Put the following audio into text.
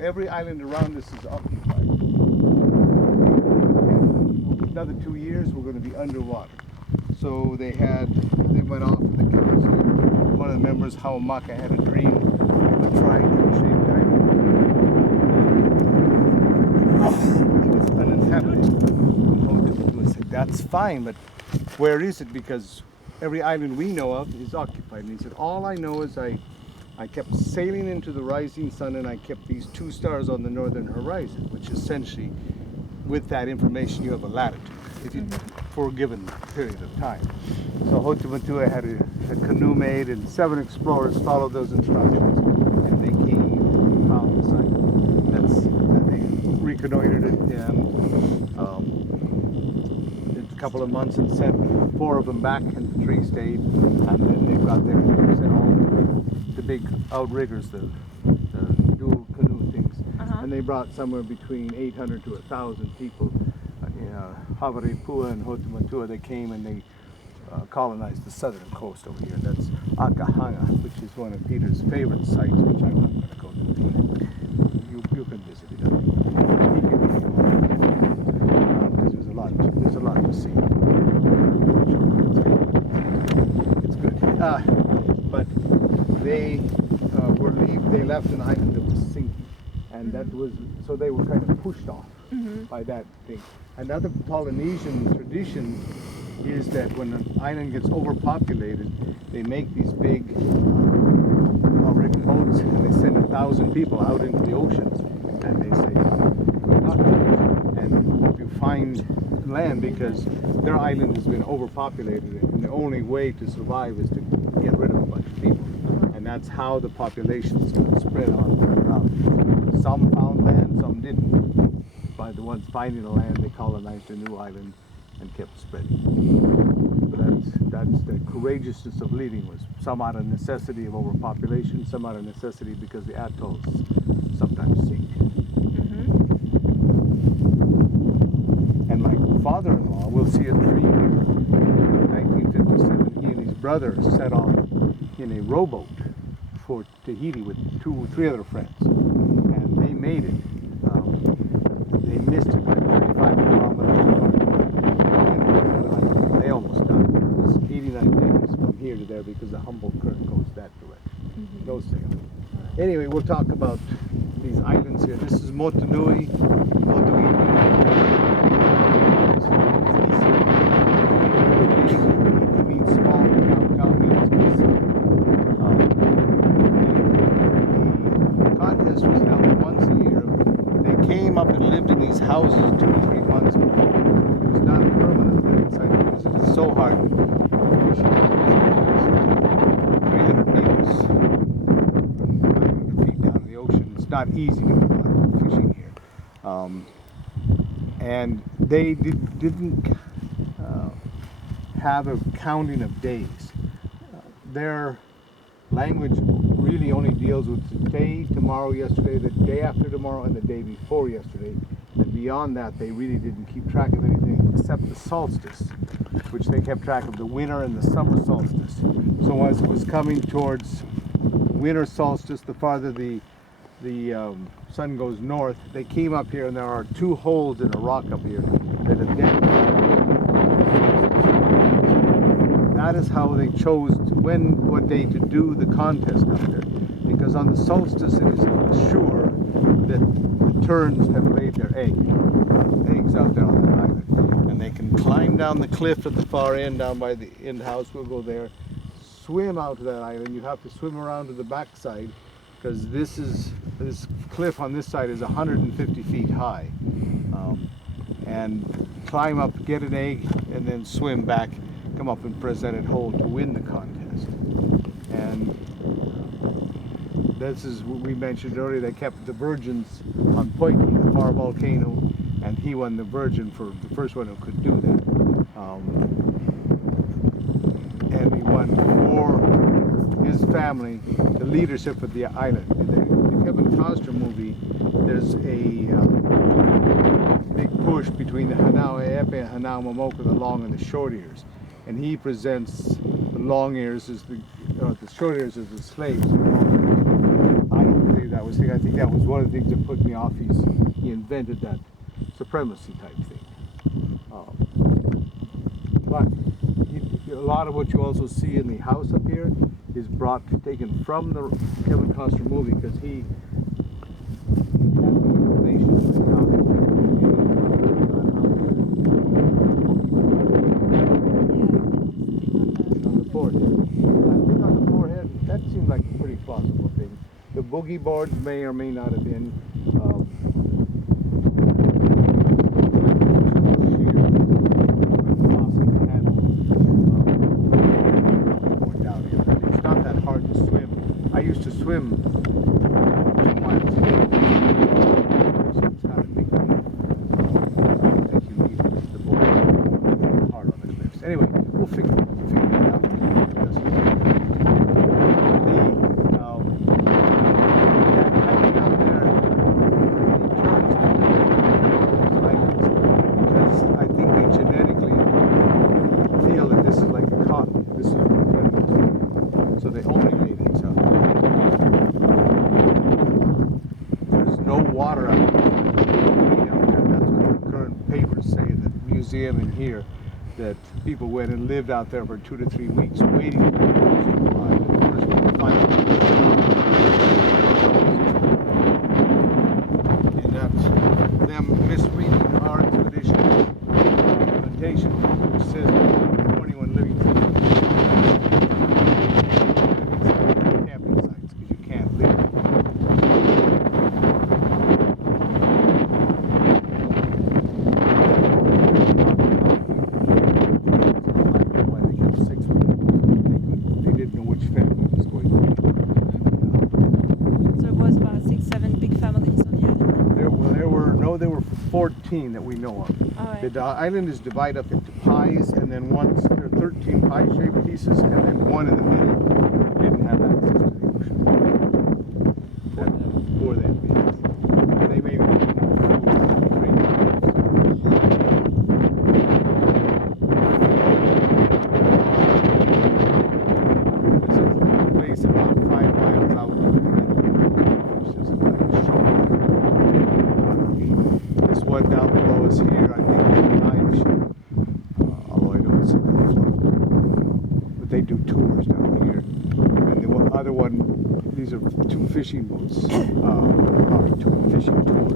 every island around us is occupied. And another 2 years, we're going to be underwater. So they went off to the council. One of the members, Hawamaka, had a dream of a triangle-shaped island. It was uninhabited. Hotumatua said, that's fine, but where is it? Because every island we know of is occupied. And he said, all I know is I kept sailing into the rising sun, and I kept these 2 stars on the northern horizon, which essentially, with that information, you have a latitude for a given period of time. So Hotumatua had a canoe made, and 7 explorers followed those instructions, and they came and found the site. And they reconnoitered it in a couple of months and sent 4 of them back, and 3 stayed. And then they got there and they sent all the big outriggers, the dual canoe things, and they brought somewhere between 800 to 1,000 people. Hawaripua and Hotumatua, they came and they colonized the southern coast over here. That's Akahanga, which is one of Peter's favorite sites, which I'm not going to go to. You can visit it. Because there's a lot to see. It's good. But they they left an island that was sinking, and that was, so they were kind of pushed off by that thing. Another Polynesian tradition is that when an island gets overpopulated, they make these big outrigger boats, and they send 1,000 people out into the oceans, and they say, good luck, and hope you find land, because their island has been overpopulated, and the only way to survive is to get rid of a bunch of people. And that's how the populations spread on around. Some found land, some didn't. By the ones finding the land, they colonized a new island and kept spreading. But that's the courageousness of leading, was some out of necessity of overpopulation, some out of necessity because the atolls sometimes sink. And my father-in-law will see a tree here. In 1957, he and his brother set off in a rowboat for Tahiti with 2 or 3 other friends, and they made it. They missed it by 35 kilometers to Honolulu. They almost died. It was 89 days from here to there because the Humboldt current goes that direction. No sail. Anyway, we'll talk about these islands here. This is Motunui. Motunui means small. Kau means peace. The contest was held once a year. They came up and lived in these houses 2 to 3 months before. It was not a permanent living site because it is so hard. 300 meters, 900 feet down in the ocean. It's not easy to do a lot of fishing here. And they didn't have a counting of days. Their language really only deals with today, tomorrow, yesterday, the day after tomorrow, and the day before yesterday. And beyond that, they really didn't keep track of anything except the solstice, which they kept track of the winter and the summer solstice. So as it was coming towards winter solstice, the farther the sun goes north, they came up here, and there are 2 holes in a rock up here that have depth. That is how they chose what day to do the contest up there. Because on the solstice it is sure that the terns have laid their eggs out there on that island. And they can climb down the cliff at the far end, down by the end house, we'll go there, swim out to that island. You have to swim around to the backside, because this cliff on this side is 150 feet high. And climb up, get an egg, and then swim back, come up and present it whole to win the contest. And this is what we mentioned earlier. They kept the virgins on Poiki, the far volcano, and he won the virgin for the first one who could do that. And he won for his family the leadership of the island. In the Kevin Costner movie, there's a big push between the Hanau Epe and Hanau Momoka, the long and the short ears. And he presents the long ears as the short ears as the slaves. I don't believe I think that was one of the things that put me off. He invented that supremacy type thing. But a lot of what you also see in the house up here is taken from the Kevin Costner movie, because he had no information on how they were on the forehead. I think on the forehead, that seemed like a pretty plausible thing. The boogie boards may or may not have been. It's not that hard to swim. I used to swim 2 miles a day, so it's not a big deal. I don't think you need the board hard on the cliffs. Anyway, we'll figure it out. That hiking out there, the turns because I think they genetically feel that this is like a colony. This is so they only lay eggs out there. There's no water out there. That's what the current papers say, the museum in here, that people went and lived out there for 2 to 3 weeks waiting for the boats to arrive. And the first one finally, and that's them misreading our expedition documentation, which says 21 living camping sites, because you can't live. Why they kept 6 people. They didn't know which family was going to be. So it was about 6, 7 big families on the island. There were 14 that we know of. All right. The island is divided up into pies, and then there are 13 pie-shaped pieces, and then one in the middle didn't have access to the ocean. For them, yes. They may be This is a place about 5 miles out. This one down below us here, I think, is a dive ship. Although I don't see that float. But they do tours down here. And the other one, these are 2 fishing boats, 2 fishing tours.